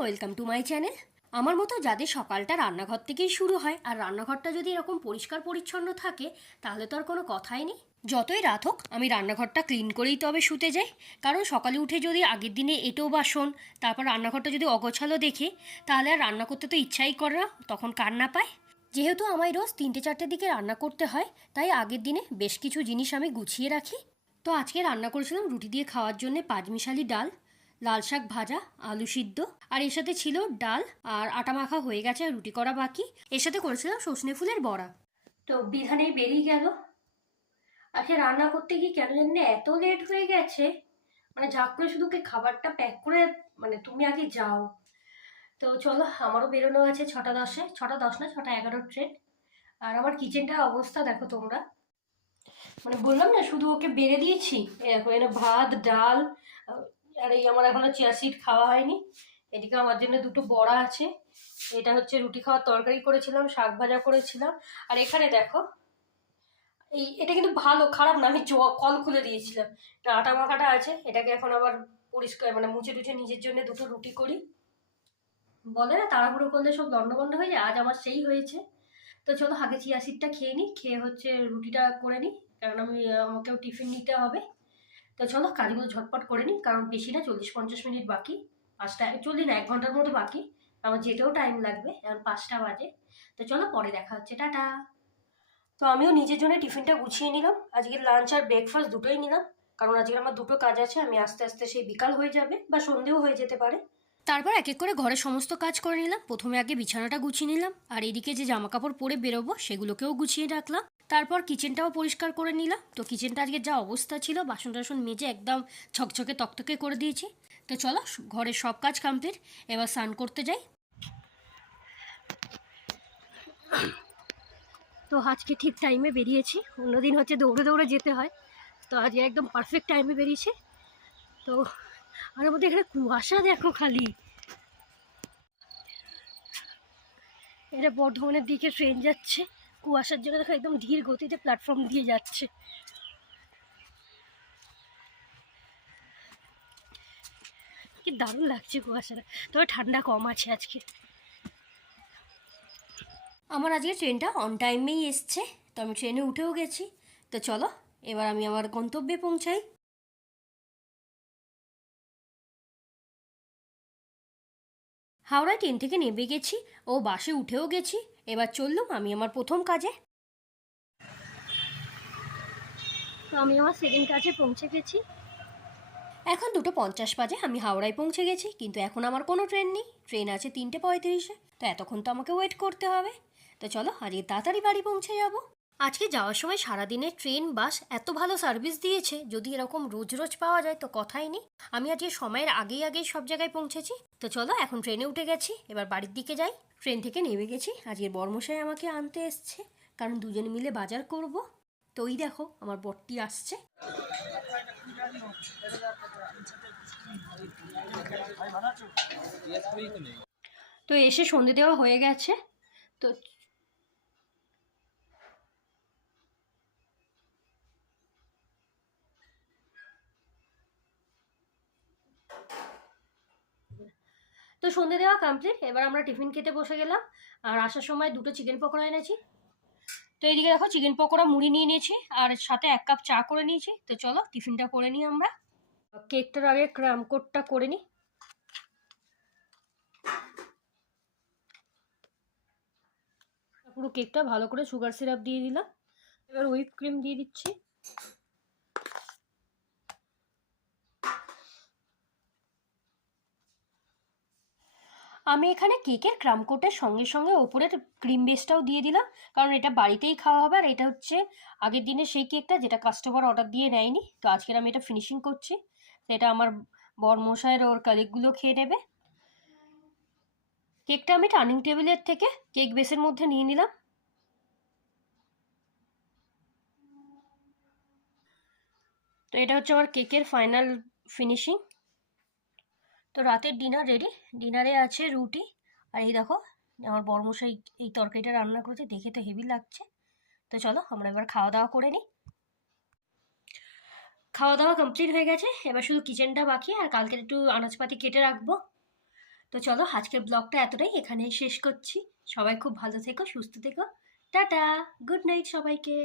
Welcome to my channel আমার মতো যাদের সকালটা রান্নাঘর থেকেই শুরু হয়, আর রান্নাঘরটা যদি এরকম পরিষ্কার পরিচ্ছন্ন থাকে, তাহলে তো আর কোনো কথাই নেই। যতই রাত হোক, আমি রান্নাঘরটা ক্লিন করেই তবে শুতে যাই। কারণ সকালে উঠে যদি আগের দিনে এঁটো বাসন, তারপর রান্নাঘরটা যদি অগোছালো দেখে, তাহলে আর রান্না করতে তো ইচ্ছাই করে না, তখন কান্না পায়। যেহেতু আমায় রোজ তিনটে চারটের দিকে রান্না করতে হয়, তাই আগের দিনে বেশ কিছু জিনিস আমি গুছিয়ে রাখি। তো আজকে রান্না করেছিলাম রুটি দিয়ে খাওয়ার জন্য পাঁচমিশালি ডাল লাল শাক ভাজা, আলু সিদ্ধ, আর এর সাথে ছিল ডাল, আর আটা মাখা হয়ে গেছে, আর রুটি করা বাকি। এর সাথে করেছিলাম সজনে ফুলের বড়া। তো বিধানেই বেরিয়ে গেল। আজকে রান্না করতে গিয়ে কেন জানি এত লেট হয়ে গেছে। মানে ঝাঁক করে শুধু খাবারটা প্যাক করে মানে তুমি আগে যাও। তো চলো, আমারও বেরোনো আছে ছটা দশে। ছটা দশ না, ছটা এগারোর ট্রেন আর আমার কিচেনটার অবস্থা দেখো তোমরা। মানে বললাম না, শুধু ওকে বেড়ে দিয়েছি। দেখো ভাত, ডাল আর এই আমার এখনও চিয়া সিট খাওয়া হয়নি। এদিকে আমার জন্য দুটো বড়া আছে। এটা হচ্ছে রুটি খাওয়ার তরকারি করেছিলাম, শাক ভাজা করেছিলাম। আর এখানে দেখো, এই এটা কিন্তু ভালো, খারাপ না, আমি জ- কল খুলে দিয়েছিলাম। এটা আটা মাখাটা আছে, এটাকে এখন আবার পরিষ্কার মানে মুছে টুছে নিজের জন্য দুটো রুটি করি। বলে না, তাড়াহুড়ো করলে সব লন্ডভন্ড হয়ে যায়, আজ আমার সেই হয়েছে। তো চলো, আগে চিয়া সিডটা খেয়ে নিই, খেয়ে হচ্ছে রুটিটা করে নিই। কারণ আমি, আমাকেও টিফিন নিতে হবে। তো চলো কাজগুলো ঝটপট করে নিই, কারণ বেশি না, চল্লিশ পঞ্চাশ মিনিট বাকি। পাঁচটা চল্লিশ না, এক ঘণ্টার মতো বাকি। আমার যেতেও টাইম লাগবে, এখন পাঁচটা বাজে। তো চলো পরে দেখা হচ্ছে, টাটা। তো আমিও নিজের জন্য টিফিনটা গুছিয়ে নিলাম। আজকে লাঞ্চ আর ব্রেকফাস্ট দুটোই নিলাম, কারণ আজকে আমার দুটো কাজ আছে, আমি আস্তে আস্তে সেই বিকাল হয়ে যাবে, বা সন্ধেও হয়ে যেতে পারে। তারপর এক এক করে ঘরের সমস্ত কাজ করে নিলাম। প্রথমে আগে বিছানাটা গুছিয়ে নিলাম, আর এদিকে যে জামা কাপড় পরে বেরোবো, সেগুলোকেও গুছিয়ে রাখলাম। তারপর কিচেনটাও পরিষ্কার করে নিলাম। তো কিচেনটা আজকে যা অবস্থা ছিল বাসন টাসন মেজে একদম ছকছকে তকতকে করে দিয়েছি। তো চলো, ঘরের সব কাজ কমপ্লিট এবার স্নান করতে যাই। তো আজকে ঠিক টাইমে বেরিয়েছি। অন্যদিন হচ্ছে দৌড়ে দৌড়ে যেতে হয়। তো আজকে একদম পারফেক্ট টাইমে বেরিয়েছে। তো আর মধ্যে এখানে কুয়াশা দেখো খালি। এটা বর্ধমানের দিকে ট্রেন যাচ্ছে। কুয়াশার জন্য দেখো একদম ধীর গতিতে প্ল্যাটফর্ম দিয়ে যাচ্ছে। কি দারুণ লাগছে কুয়াশাটা। তবে ঠান্ডা কম আছে আজকে। আমার আজকে ট্রেনটা অন টাইমেই এসছে, তো আমি ট্রেনে উঠেও গেছি। তো চলো, এবার আমি আমার গন্তব্যে পৌঁছাই। হাওড়ায় ট্রেন থেকে নেমে গেছি, ও বাসে উঠেও গেছি। এবার চললুম আমি আমার প্রথম কাজে। তো আমি আমার সেকেন্ড কাজে পৌঁছে গেছি। এখন দুটো পঞ্চাশ বাজে আমি হাওড়ায় পৌঁছে গেছি কিন্তু এখন আমার কোনো ট্রেন নেই। ট্রেন আছে তিনটে পঁয়ত্রিশে তো এতক্ষণ তো আমাকে ওয়েট করতে হবে। তো চলো আজকে তাড়াতাড়ি বাড়ি পৌঁছে যাব। আজকে যাওয়ার সময় সারাদিনে ট্রেন, বাস এত ভালো সার্ভিস দিয়েছে, যদি এরকম রোজ রোজ পাওয়া যায় তো কথাই নেই। আমি আজকে সময়ের আগেই আগেই সব জায়গায় পৌঁছেছি। তো চলো, এখন ট্রেনে উঠে গেছি, এবার বাড়ির দিকে যাই। ট্রেন থেকে নেমে গেছি, আজকের বর্মশাই আমাকে আনতে এসছে, কারণ দুজনে মিলে বাজার করব। তো ওই দেখো, আমার বটটি আসছে। তো এসে সন্ধে দেওয়া হয়ে গেছে। তো তো সন্ধে দেওয়া কমপ্লিট এবার আমরা টিফিন খেতে বসে গেলাম, আর আসার সময় দুটো চিকেন পকোড়া এনেছি। তো এইদিকে দেখো চিকেন পকোড়া মুড়ি নিয়ে নিয়েছি, আর সাথে এক কাপ চা করে নিয়েছি। তো চলো টিফিনটা করে নিই আমরা। কেকটার আগে ক্রাম কোটটা করে নিই। পুরো কেকটা ভালো করে সুগার সিরাপ দিয়ে দিলাম। এবার হুইপ ক্রিম দিয়ে দিচ্ছি। আমি এখানে কেকের ক্রাম কোটের সঙ্গে সঙ্গে ওপরের ক্রিম বেসটাও দিয়ে দিলাম। কারণ এটা বাড়িতেই খাওয়া হবে। আর এটা হচ্ছে আগের দিনের সেই কেকটা যেটা কাস্টমার অর্ডার দিয়ে নেয়নি। তো আজকের আমি এটা ফিনিশিং করছি। এটা আমার বরমশাইয়ের ওর কালিকগুলো খেয়ে নেবে। কেকটা আমি টার্নিং টেবিলের থেকে কেক বেসের মধ্যে নিয়ে নিলাম। তো এটা হচ্ছে আমার কেকের ফাইনাল ফিনিশিং তো রাতের ডিনার রেডি ডিনারে আছে রুটি। আর এই দেখো, আমার বর্মশাই এই তরকারিটা রান্না করেছে, দেখে তো হেভি লাগছে। তো চলো, আমরা এবার খাওয়া দাওয়া করে নিই। খাওয়া দাওয়া কমপ্লিট হয়ে গেছে। এবার শুধু কিচেনটা বাকি, আর কালকে একটু আনাজপাতি কেটে রাখব। তো চলো, আজকের ব্লগটা এতটাই, এখানেই শেষ করছি। সবাই খুব ভালো থেকো, সুস্থ থেকো। টাটা! গুড নাইট সবাইকে।